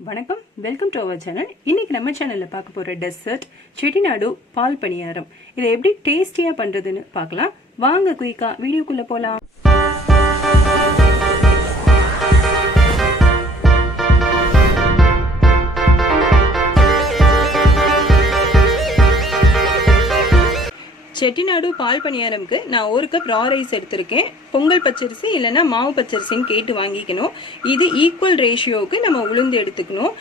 வணக்கம், welcome to our channel. இன்னைக்கு நம்ம சேனல்ல பார்க்க போற டெசர்ட் செட்டிநாடு பால் பணியாரம். இதை எப்படி டேஸ்டியா பண்றதுன்னு பார்க்கலாம். வாங்க குயிக்கா வீடியோக்குள்ள போலாம். செட்டிநாடு பால் பணியாரம்க்கு நான் 1 கப் ரா ரைஸ் எடுத்திருக்கேன். பொங்கல் பச்சரிசி இல்லைன்னா மாவு பச்சரிசின்னு கேட்டு வாங்கிக்கணும். இது ஈக்குவல் ரேஷியோவுக்கு நம்ம உளுந்து எடுத்துக்கணும்.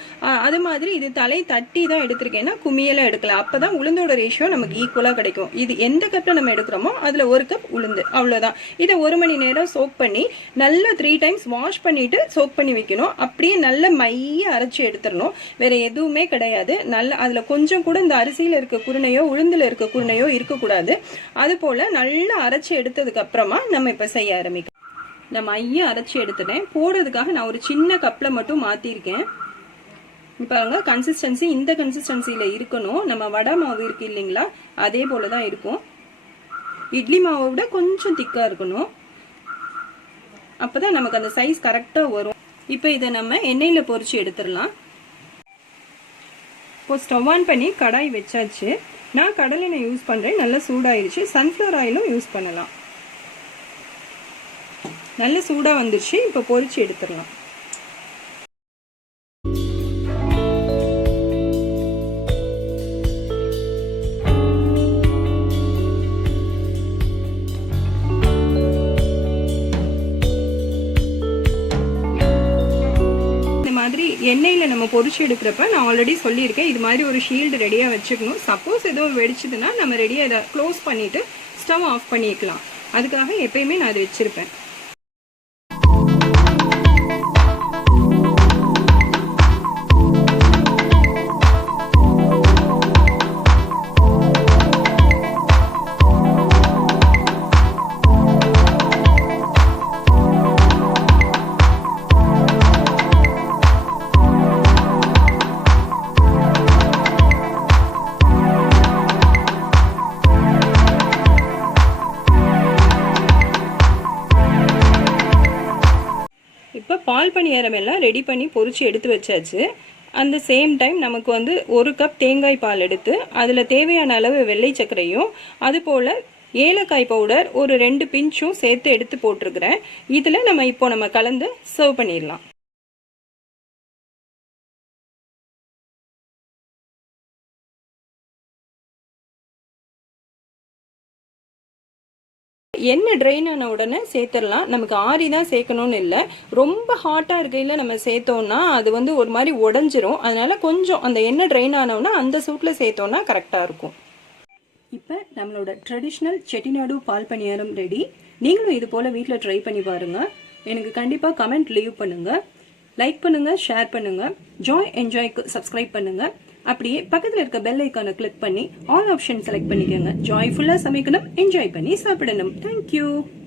அது மாதிரி இது தலை தட்டி தான் எடுத்திருக்கேன்னா குமியெல்லாம் எடுக்கலாம். அப்பதான் உளுந்தோட ரேஷியோ நமக்கு ஈக்குவலாக கிடைக்கும். இது எந்த கப்பில் நம்ம எடுக்கிறோமோ அதில் 1 கப் உளுந்து, அவ்வளோதான். இதை 1 மணி நேரம் சோக் பண்ணி நல்லா 3 டைம்ஸ் வாஷ் பண்ணிட்டு சோக் பண்ணி வைக்கணும். அப்படியே நல்ல மைய அரைச்சி எடுத்துடணும். வேற எதுவுமே கிடையாது. நல்லா அதில் கொஞ்சம் கூட இந்த அரிசியில் இருக்க குருணையோ உளுந்துல இருக்க குருணையோ இருக்கக்கூடாது. அது போல நல்லா அரைச்சி எடுத்ததுக்கு அப்புறமா நம்ம இப்ப செய்ய ஆரம்பிக்கலாம். நான் மைய அரைச்சி எடுத்துட்டேன். போடுறதுக்காக நான் ஒரு சின்ன கப்ல மட்டும் மாத்திருக்கேன். பாருங்க, கன்சிஸ்டன்சி இந்த கன்சிஸ்டன்சில இருக்கணும். நம்ம வடை மாவு இருக்கு இல்லைங்களா, அதே போலதான் இருக்கும். இட்லி மாவை விட கொஞ்சம் திக்கா இருக்கணும். அப்பதான் நமக்கு அந்த சைஸ் கரெக்டா வரும். இப்ப இதை நம்ம எண்ணெயில பொரிச்சு எடுத்துடலாம். இப்போ ஸ்டவ் ஆன் பண்ணி கடாய் வச்சாச்சு. நான் கடலை எண்ணெய் யூஸ் பண்றேன். நல்லா சூடாயிருச்சு. சன்ஃப்ளவர் ஆயிலும் யூஸ் பண்ணலாம். நல்ல சூடா வந்துருச்சு. இப்போ பொரிச்சு எடுத்துடலாம். எண்ணெயில நம்ம பொரிச்சு எடுக்கிறப்ப நான் ஆல்ரெடி சொல்லியிருக்கேன், இது மாதிரி ஒரு ஷீல்டு ரெடியா வச்சுக்கணும். சப்போஸ் ஏதோ வெடிச்சதுன்னா நம்ம ரெடியா இதை க்ளோஸ் பண்ணிட்டு ஸ்டவ் ஆஃப் பண்ணிக்கலாம். அதுக்காக எப்பயுமே நான் அதை வச்சிருப்பேன். இப்போ பால் பணியாரம் எல்லாம் ரெடி பண்ணி பொரிச்சு எடுத்து வச்சாச்சு. அந்த சேம் டைம் நமக்கு 1 கப் தேங்காய் பால் எடுத்து அதில் தேவையான அளவு வெள்ளை சர்க்கரையும் அது போல் ஏலக்காய் பவுடர் ஒரு 2 பிஞ்சும் சேர்த்து எடுத்து போட்டிருக்கிறேன். இதில் நம்ம கலந்து சர்வ் பண்ணிடலாம். எண்ணெய் ட்ரெயின் ஆன உடனே சேர்த்துடலாம். நமக்கு ஆறி தான் சேர்க்கணும்னு இல்லை. ரொம்ப ஹாட்டாக இருக்கையில் நம்ம சேர்த்தோம்னா அது ஒரு மாதிரி உடஞ்சிரும். அதனால கொஞ்சம் அந்த எண்ணெய் ட்ரெயின் ஆனோன்னா அந்த சூட்டில் சேர்த்தோம்னா கரெக்டாக இருக்கும். இப்போ நம்மளோட ட்ரெடிஷ்னல் செட்டிநாடு பால் பணியாரம் ரெடி. நீங்களும் இது போல் வீட்டில் ட்ரை பண்ணி பாருங்கள். எனக்கு கண்டிப்பாக கமெண்ட் லீவ் பண்ணுங்கள். லைக் பண்ணுங்கள், ஷேர் பண்ணுங்கள். ஜாய் என்ஜாய்க்கு சப்ஸ்கிரைப் பண்ணுங்கள். அப்படியே பக்கத்தில் இருக்க பெல் ஐக்கானை கிளிக் பண்ணி ஆல் ஆப்ஷன் செலக்ட் பண்ணிக்கோங்க. ஜாய்ஃபுல்லாக சமைக்கணும், என்ஜாய் பண்ணி சாப்பிடணும். தேங்க்யூ.